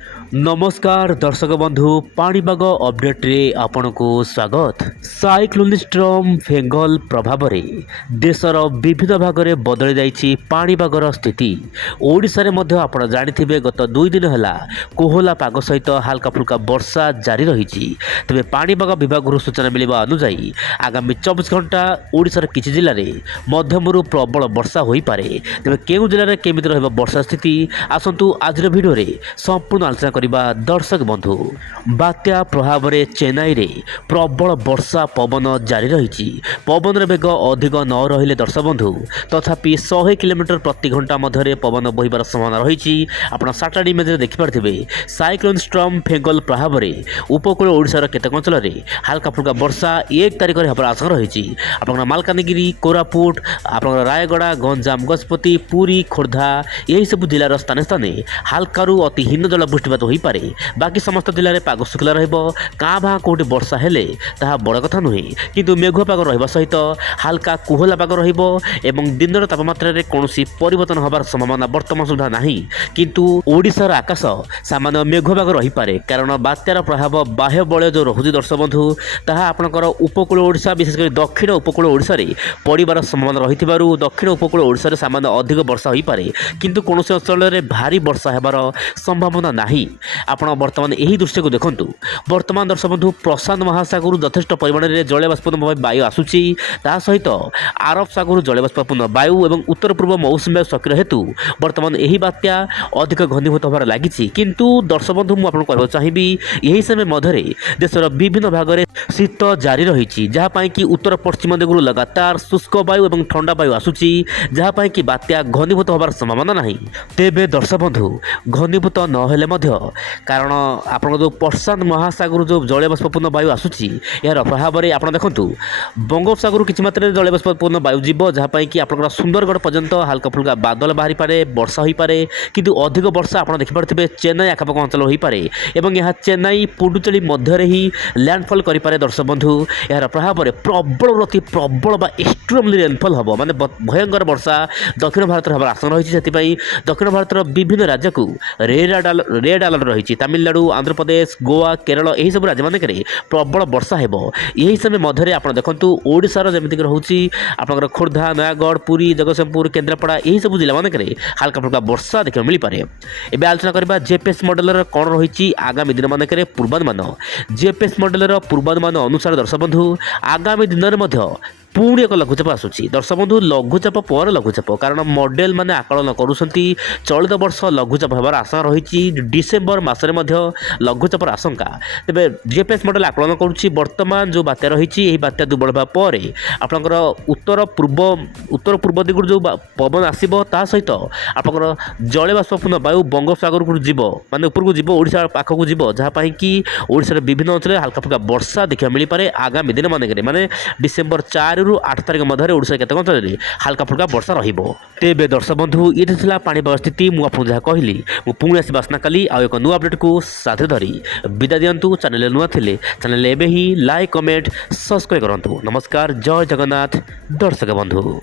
नमस्कार दर्शक बंधु पाणीपाग अपडेट रे आपनको स्वागत। साइक्लोन स्टर्म फेंगल प्रभाव रे देशर विविध भाग में बदली जाइछि पाणीपागर स्थिति। ओडिशा रे मध्य आपण जानिथिबे गत 2 दिन हला कोहला पाग सहित हल्का फुल्का वर्षा जारी रहिछि। तबे पाणीपाग विभाग सूचना मिलिबा अनुसार आगामी 24 घंटा ओडिशार किछि जिल्ला रे मध्यमरु प्रबल वर्षा होई पारे। तबे केउ जिल्ला रे केमिति रहबा वर्षा स्थिति आसंतु आज वीडियो रे संपूर्ण आलोचना करबा। दर्शक बंधु बात्या प्रभाव रे चेन्नई रे प्रबल वर्षा पवन जारी रही। पवन बेग अधिक न रहिले दर्शक बंधु तथापि 100 किलोमीटर प्रति घंटा मध्य पवन बहिबार संभावना रही। आप सैटेलाइट इमेज देखि पारथिबे साइक्लोन स्टर्म फेंगल प्रभाव रे उपकूल ओडिशार केतेक अंचल रे हल्का फुल्का वर्षा 1 तारिख रे हबार आशंका रही। आपन मालकानगिरी कोरापुट आपन रायगड़ा गंजाम गजपति पुरी खोर्धा यही सब जिलार स्थाने स्थाने हल्कारु अति हीन जल बृष्टिपात हो पारे। बाकी समस्त जिले में पाग शुखला काँ भाँ कौटी वर्षा हेले ताहा बड़ कथा नुहे किंतु मेघुआ पाग रहिबा सहित हल्का कोहला पाग रहिबो एवं दिनर तापमात्रा रे कोनोसी परिवर्तन होबार संभावना वर्तमान सुधा नाही। किंतु ओडिशार आकाश सामान्य मेघुआ पाग रही पारे कारण बात्यार प्रभाव बाह्य बलय जो रहुछि दर्शक बंधु ताहा आपनकर उपकूल ओडिशा विशेषकर दक्षिण उपकूल ओडिशा रे पड़िबार संभावना रहिथिबारु दक्षिण उपकूल ओडिशा रे सामान्य अधिक वर्षा होई पारे किंतु कोनोसी अंचल रे भारी वर्षा हेबार संभावना नाही। आपण वर्तमान यही दृश्य को देखंतु। वर्तमान दर्शक बंधु प्रशांत महासागर यथेष्ट परिमाण में जलीय बाष्पपूर्ण वायु आसुची ता सहित आरब सागर जलीय बाष्पपूर्ण वायु और उत्तर पूर्व मौसुमी वायु सक्रिय हेतु वर्तमान यही बात्या अधिक घनीभूत होबार लागिछि। किंतु दर्शक बंधु मु आपन कहबा चाहिबी यही समय मध्यरे देशर विभिन्न भाग में शीत जारी रही जहाँ कि उत्तर पश्चिम दिगु लगातार शुष्क वायु और ठंडा वायु आसुची जहाँ कि बात्या घनीभूत होबार संभावना नाही। तेबे दर्शक बंधु घनीभूत न हेले मध्य कारण आपन जो प्रशांत महासागर जो जलीय बाष्पपूर्ण वायु आसुची यार प्रभाव में आप देखु बंगोपसागर किसी मात्रा जलीय बाष्पपूर्ण वायु जीव जहाँ कि आप सुंदरगढ़ पर्यंत हल्का फुल्का बादल बाहरी पारे वर्षा हो पारे किंतु अधिक वर्षा आप देखिपे चेन्नई आखपाख अंचल हो पारे और यह चेन्नई पुडुचेरी मध्य ही लैंडफॉल करें। दर्शक बंधु यार प्रभाव में प्रबल अति प्रबल एक्सट्रीमली रेनफॉल हम माने भयंकर वर्षा दक्षिण भारत हमार आशंका रही। दक्षिण भारत विभिन्न राज्य को रेड अलर्ट रही। तमिलनाडु आंध्र प्रदेश गोवा केरल यही सब राज्य मानक प्रबल वर्षा हेबो। यही समय मध्य आप देखु ओडिशार जमीक रोचे आप खोर्धा नयागढ़ पुरी जगतसिंहपुर केन्द्रापड़ा यही सब जिला मानक हल्का फुल्का वर्षा देखा मिल पारे। एबे आलोचना करबा जेपीएस मॉडल कौन रही आगामी दिन मानक पूर्वानुमान। जेपीएस मॉडल पूर्वानुमान अनुसार दर्शक बंधु आगामी दिन में पुणी एक लघुचाप आसूची। दर्शक बंधु लघुचाप पर लघुचाप कारण मॉडल माने आकलन करुछंती चलित वर्ष लघुचाप होबार आशा रही। डिसेम्बर मासरे मध्य लघुचापर आशंका। तेबे जीपीएस मॉडल आकलन करुछि वर्तमान जो बात्या रही यही बात्या दुर्बल होगा पर आपनकर उत्तर पूर्व दिगु जो पवन आसीबो ता सहित आपनकर जलीय बाष्पपूर्ण वायु बंगोपसागर को जीव माने ऊपर को जीव ओडिशा पाख को जीव जहाँ कि ओडिशार विभिन्न अंचल हल्का फुल्का वर्षा देखा मिल पारे आगामी दिन माने डिसेम्बर 4 रु 8 तारिख मध्य ओडिशा केतक अंचल हल्का फुल्का वर्षा रहिबो। तेबे दर्शक बंधु ये थिला पाणीपाग स्थिति मु आपन जहा कहली मु पुणी आसी बासना काली आ एक नुआ अपडेट को साथे धरी विदा दियंतु। चैनल नुआ थिले चैनल एबे ही लाइक कमेंट सब्सक्राइब करंतु। नमस्कार जय जगन्नाथ दर्शक बंधु।